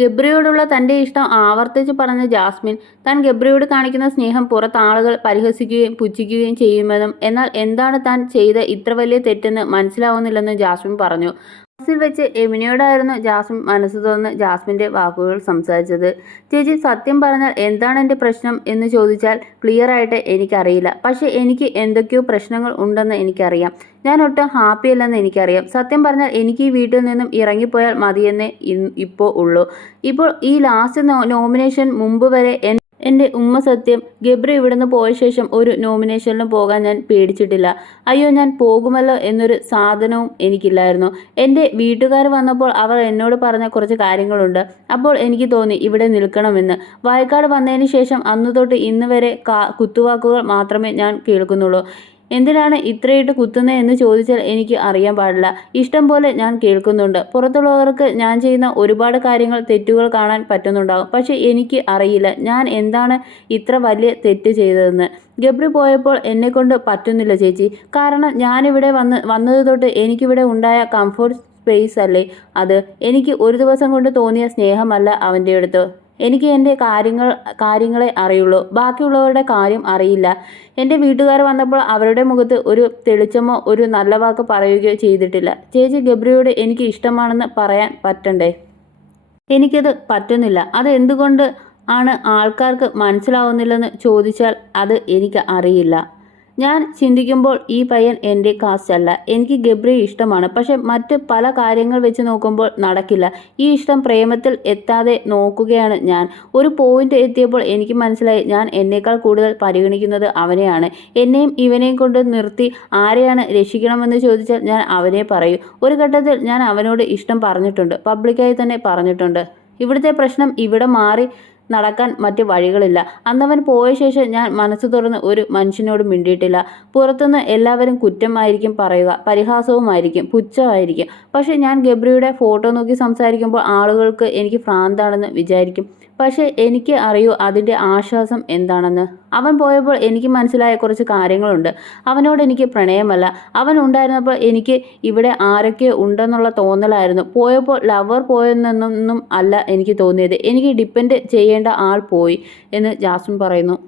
ഗബ്രിയോടുള്ള തന്റെ ഇഷ്ടം ആവർത്തിച്ച് പറഞ്ഞ ജാസ്മിൻ താൻ ഗബ്രിയോട് കാണിക്കുന്ന സ്നേഹം പുറത്ത് ആളുകൾ പരിഹസിക്കുകയും പുച്ഛിക്കുകയും ചെയ്യുമെന്നും എന്നാൽ എന്താണ് താൻ ചെയ്ത ഇത്ര വലിയ തെറ്റെന്ന് മനസ്സിലാവുന്നില്ലെന്നും ജാസ്മിൻ പറഞ്ഞു. ബസ്സിൽ വെച്ച് എമിനയോടായിരുന്നു ജാസ്മിൻ മനസ്സ് തുറന്ന് ജാസ്മിന്റെ വാക്കുകൾ സംസാരിച്ചത്. ചേച്ചി, സത്യം പറഞ്ഞാൽ എന്താണ് എൻ്റെ പ്രശ്നം എന്ന് ചോദിച്ചാൽ ക്ലിയർ ആയിട്ട് എനിക്കറിയില്ല. പക്ഷേ എനിക്ക് എന്തൊക്കെയോ പ്രശ്നങ്ങൾ ഉണ്ടെന്ന് എനിക്കറിയാം. ഞാൻ ഒട്ടും ഹാപ്പിയല്ലെന്ന് എനിക്കറിയാം. സത്യം പറഞ്ഞാൽ എനിക്ക് ഈ വീട്ടിൽ നിന്നും ഇറങ്ങിപ്പോയാൽ മതിയെന്നേ ഇപ്പോൾ ഉള്ളൂ. ഇപ്പോൾ ഈ ലാസ്റ്റ് നോമിനേഷൻ മുമ്പ് വരെ എൻ്റെ ഉമ്മ സത്യം ഗബ്രി ഇവിടുന്ന് പോയ ശേഷം ഒരു നോമിനേഷനിലും പോകാൻ ഞാൻ പേടിച്ചിട്ടില്ല. അയ്യോ, ഞാൻ പോകുമല്ലോ എന്നൊരു സാധനവും എനിക്കില്ലായിരുന്നു. എൻ്റെ വീട്ടുകാർ വന്നപ്പോൾ അവർ എന്നോട് പറഞ്ഞ കുറച്ച് കാര്യങ്ങളുണ്ട്. അപ്പോൾ എനിക്ക് തോന്നി ഇവിടെ നിൽക്കണമെന്ന്. വയക്കാട് വന്നതിന് ശേഷം അന്നു തൊട്ട് ഇന്ന് വരെ കുത്തുവാക്കുകൾ മാത്രമേ ഞാൻ കേൾക്കുന്നുള്ളൂ. എന്തിനാണ് ഇത്രയിട്ട് കുത്തുന്നത് എന്ന് ചോദിച്ചാൽ എനിക്ക് അറിയാൻ പാടില്ല. ഇഷ്ടം പോലെ ഞാൻ കേൾക്കുന്നുണ്ട്. പുറത്തുള്ളവർക്ക് ഞാൻ ചെയ്യുന്ന ഒരുപാട് കാര്യങ്ങൾ, തെറ്റുകൾ കാണാൻ പറ്റുന്നുണ്ടാകും. പക്ഷെ എനിക്ക് അറിയില്ല ഞാൻ എന്താണ് ഇത്ര വലിയ തെറ്റ് ചെയ്തതെന്ന്. ഗബ്രി പോയപ്പോൾ എന്നെക്കൊണ്ട് പറ്റുന്നില്ല ചേച്ചി. കാരണം ഞാനിവിടെ വന്നത് തൊട്ട് എനിക്കിവിടെ ഉണ്ടായ കംഫർട്ട് സ്പേസ് അല്ലേ അത്. എനിക്ക് ഒരു ദിവസം കൊണ്ട് തോന്നിയ സ്നേഹമല്ല അവൻ്റെ അടുത്ത്. എനിക്ക് എൻ്റെ കാര്യങ്ങളെ അറിയുള്ളൂ. ബാക്കിയുള്ളവരുടെ കാര്യം അറിയില്ല. എൻ്റെ വീട്ടുകാർ വന്നപ്പോൾ അവരുടെ മുഖത്ത് ഒരു തെളിച്ചമോ ഒരു നല്ല വാക്ക് പറയുകയോ ചെയ്തിട്ടില്ല. ചേച്ചി, ഗബ്രിയോട് എനിക്ക് ഇഷ്ടമാണെന്ന് പറയാൻ പറ്റണ്ടേ? എനിക്കത് പറ്റുന്നില്ല. അത് എന്തുകൊണ്ട് ആണ് ആൾക്കാർക്ക് മനസ്സിലാവുന്നില്ലെന്ന് ചോദിച്ചാൽ അത് എനിക്ക് അറിയില്ല. ഞാൻ ചിന്തിക്കുമ്പോൾ ഈ പയ്യൻ എൻ്റെ കാസ്റ്റ് അല്ല. എനിക്ക് ഗബ്രിയെ ഇഷ്ടമാണ്. പക്ഷെ മറ്റ് പല കാര്യങ്ങൾ വെച്ച് നോക്കുമ്പോൾ നടക്കില്ല. ഈ ഇഷ്ടം പ്രേമത്തിൽ എത്താതെ നോക്കുകയാണ് ഞാൻ. ഒരു പോയിന്റ് എത്തിയപ്പോൾ എനിക്ക് മനസ്സിലായി ഞാൻ എന്നേക്കാൾ കൂടുതൽ പരിഗണിക്കുന്നത് അവനെയാണ്. എന്നെയും ഇവനെയും കൊണ്ട് നിർത്തി ആരെയാണ് രക്ഷിക്കണമെന്ന് ചോദിച്ചാൽ ഞാൻ അവനെ പറയൂ. ഒരു ഘട്ടത്തിൽ ഞാൻ അവനോട് ഇഷ്ടം പറഞ്ഞിട്ടുണ്ട്. പബ്ലിക്കായി തന്നെ പറഞ്ഞിട്ടുണ്ട്. ഇവിടുത്തെ പ്രശ്നം ഇവിടെ മാറി നടക്കാൻ മറ്റ് വഴികളില്ല. അന്നവൻ പോയ ശേഷം ഞാൻ മനസ്സ് തുറന്ന് ഒരു മനുഷ്യനോട് മിണ്ടിയിട്ടില്ല. പുറത്തുനിന്ന് എല്ലാവരും കുറ്റമായിരിക്കും പറയുക, പരിഹാസവുമായിരിക്കും, പുച്ഛമായിരിക്കും. പക്ഷെ ഞാൻ ഗബ്രിയുടെ ഫോട്ടോ നോക്കി സംസാരിക്കുമ്പോൾ ആളുകൾക്ക് എനിക്ക് ഭ്രാന്താണെന്ന് വിചാരിക്കും. പക്ഷെ എനിക്ക് അറിയൂ അതിൻ്റെ ആശ്വാസം എന്താണെന്ന്. അവൻ പോയപ്പോൾ എനിക്ക് മനസ്സിലായ കുറച്ച് കാര്യങ്ങളുണ്ട്. അവനോട് എനിക്ക് പ്രണയമല്ല. അവൻ ഉണ്ടായിരുന്നപ്പോൾ എനിക്ക് ഇവിടെ ആരൊക്കെ ഉണ്ടെന്നുള്ള തോന്നലായിരുന്നു. പോയപ്പോൾ ലവർ പോയെന്നൊന്നും അല്ല എനിക്ക് തോന്നിയത്. എനിക്ക് ഡിപ്പെൻഡ് ചെയ്യേണ്ട ആൾ പോയി എന്ന് ജാസ്മിൻ പറയുന്നു.